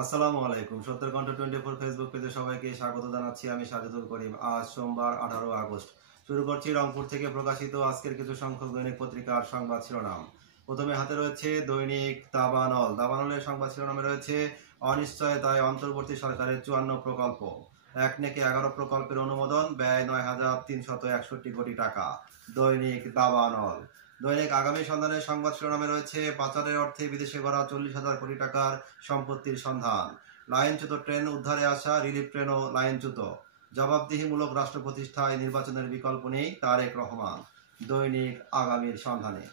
আসসালামু আলাইকুম। সত্তর কণ্ঠ 24 ফেসবুক পেজে সবাইকে স্বাগত জানাচ্ছি। আমি সাজেদুল করিম। আজ সোমবার 18 আগস্ট। শুরু করছি রংপুর থেকে প্রকাশিত আজকের কিছু সংখ্যক দৈনিক পত্রিকার সংবাদ শিরোনাম। প্রথমে হাতে রয়েছে দৈনিক দাবানল। দাবানলের সংবাদ শিরোনামে রয়েছে অনিশ্চয়তায় অন্তর্বর্তী সরকারের 54 প্রকল্প। এক নেকে 11 প্রকল্পের অনুমোদন, ব্যয় 9,361 কোটি টাকা। দৈনিক দাবানল। দৈনিক আগামী সন্ধানের সংবাদ শিরোনামে রয়েছে পাচারের অর্থে বিদেশে গড়া 40,000 কোটি টাকার সম্পত্তির সন্ধান। লাইনচ্যুত ট্রেন উদ্ধারে আসা রিলিফ ট্রেনও লাইনচ্যুত। জবাবদিহিমূলক রাষ্ট্র প্রতিষ্ঠায় নির্বাচনের বিকল্প নেই, তারেক রহমান। দৈনিক আগামীর সন্ধানে।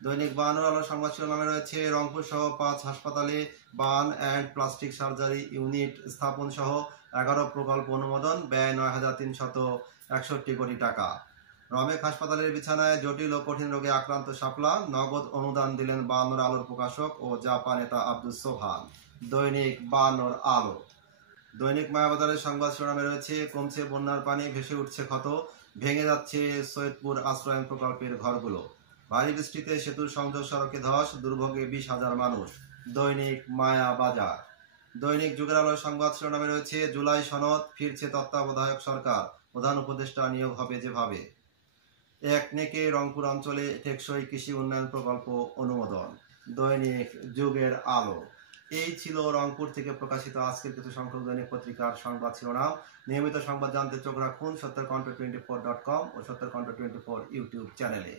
দৈনিক বায়ান্নর আলো সংবাদ শিরোনামে রয়েছে রংপুর সহ 5 হাসপাতালে burn and plastic surgery unit স্থাপন সহ 11 প্রকল্প অনুমোদন, ব্যয় 9,361 কোটি টাকা। রমেক হাসপাতালের বিছানায় জটিল ও কঠিন রোগে আক্রান্ত শাপলা, নগদ অনুদান দিলেন বায়ান্নর আলোর প্রকাশক ও জাপা নেতা আব্দুস সোবহান। দৈনিক বায়ান্নর আলো। দৈনিক মায়াবাজারের সংবাদ শিরোনামে রয়েছে কমছে বন্যার পানি, ভেসে উঠছে ক্ষত, ভেঙে যাচ্ছে সৈয়দপুর আশ্রয়ন প্রকল্পের ঘরগুলো। ভারী বৃষ্টিতে সেতুর সংযোগ সড়কে ধস, দুর্ভোগে 20,000 মানুষ। দৈনিক মায়াবাজার। দৈনিক যুগের আলোর সংবাদ শিরোনামে রয়েছে জুলাই সনদ, ফিরছে তত্ত্বাবধায়ক সরকার, প্রধান উপদেষ্টা নিয়োগ হবে যেভাবে। এক নেকে রংপুর অঞ্চলে টেকসই কৃষি উন্নয়ন প্রকল্প অনুমোদন। দৈনিক যুগের আলো। এই ছিল রংপুর থেকে প্রকাশিত আজকের কিছু সংখ্যক দৈনিক পত্রিকার সংবাদ শিরোনাম। নিয়মিত সংবাদ জানতে চোখ রাখুন সত্তর কণ্ঠ 24.com ও সত্তর কণ্ঠ 24 ইউটিউব চ্যানেলে।